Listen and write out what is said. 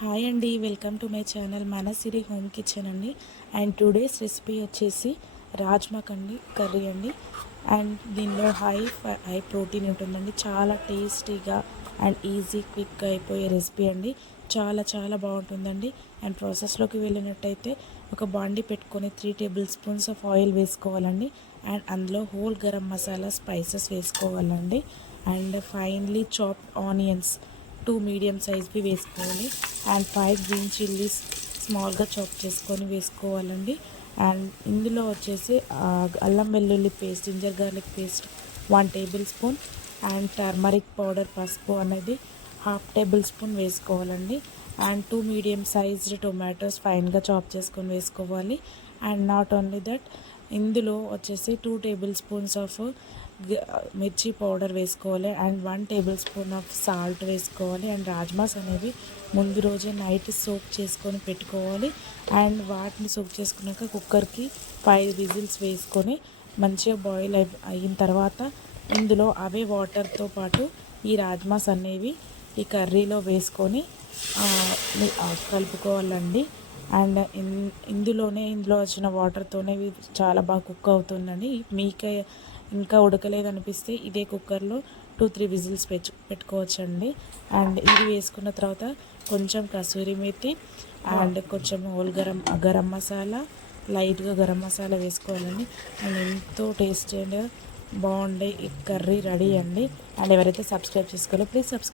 Hi అండి, welcome to my channel Manasiri home kitchen అండి. And today's recipe వచ్చేసి rajma curry అండి. అండ్ దీనిలో హై ప్రోటీన్ ఉంటుందండి. చాలా టేస్టీగా అండ్ ఈజీ క్విక్గా అయిపోయే రెసిపీ అండి. చాలా చాలా బాగుంటుందండి. అండ్ ప్రాసెస్లోకి వెళ్ళినట్టయితే ఒక బాండి పెట్టుకొని 3 టేబుల్ స్పూన్స్ ఆఫ్ ఆయిల్ వేసుకోవాలండి. అండ్ అందులో హోల్ గరం మసాలా స్పైసెస్ వేసుకోవాలండి. And finely chopped onions 2 medium సైజ్వి వేసుకోవాలి. అండ్ 5 గ్రీన్ చిల్లీస్ స్మాల్గా చాప్ చేసుకొని వేసుకోవాలండి. అండ్ ఇందులో వచ్చేసి అల్లం వెల్లుల్లి paste, ginger garlic paste 1 tablespoon. And turmeric powder పసుపు అనేది 1/2 టేబుల్ స్పూన్ వేసుకోవాలండి. అండ్ 2 మీడియం సైజ్డ్ టొమాటోస్ ఫైన్గా చాప్ చేసుకొని వేసుకోవాలి. అండ్ నాట్ ఓన్లీ దట్, ఇందులో వచ్చేసి 2 టేబుల్ స్పూన్స్ ఆఫ్ మిర్చి పౌడర్ వేసుకోవాలి. And 1 table spoon of salt వేసుకోవాలి. అండ్ రాజ్మాస్ అనేవి ముందు రోజే నైట్ సోక్ చేసుకొని పెట్టుకోవాలి. అండ్ వాటిని సోక్ చేసుకున్నాక కుక్కర్కి 5 విజిల్స్ వేసుకొని మంచిగా బాయిల్ అయిన తర్వాత ఇందులో అవే వాటర్తో పాటు ఈ రాజ్మాస్ అనేవి ఈ కర్రీలో వేసుకొని కలుపుకోవాలండి. అండ్ ఇందులో వచ్చిన వాటర్తోనే ఇవి చాలా బాగా కుక్ అవుతుందండి. మీకే ఇంకా ఉడకలేదు అనిపిస్తే ఇదే కుక్కర్లో 2-3 విజిల్స్ పెట్టుకోవచ్చండి. అండ్ ఇది వేసుకున్న తర్వాత కొంచెం కసూరి మేతి అండ్ కొంచెం హోల్ గరం మసాలా, లైట్గా గరం మసాలా వేసుకోవాలండి. అండ్ ఎంతో టేస్టీ అండ్ బాగుండే ఈ కర్రీ రెడీ అండి. అండ్ ఎవరైతే సబ్స్క్రైబ్ చేసుకోవాలో ప్లీజ్ సబ్స్క్రైబ్.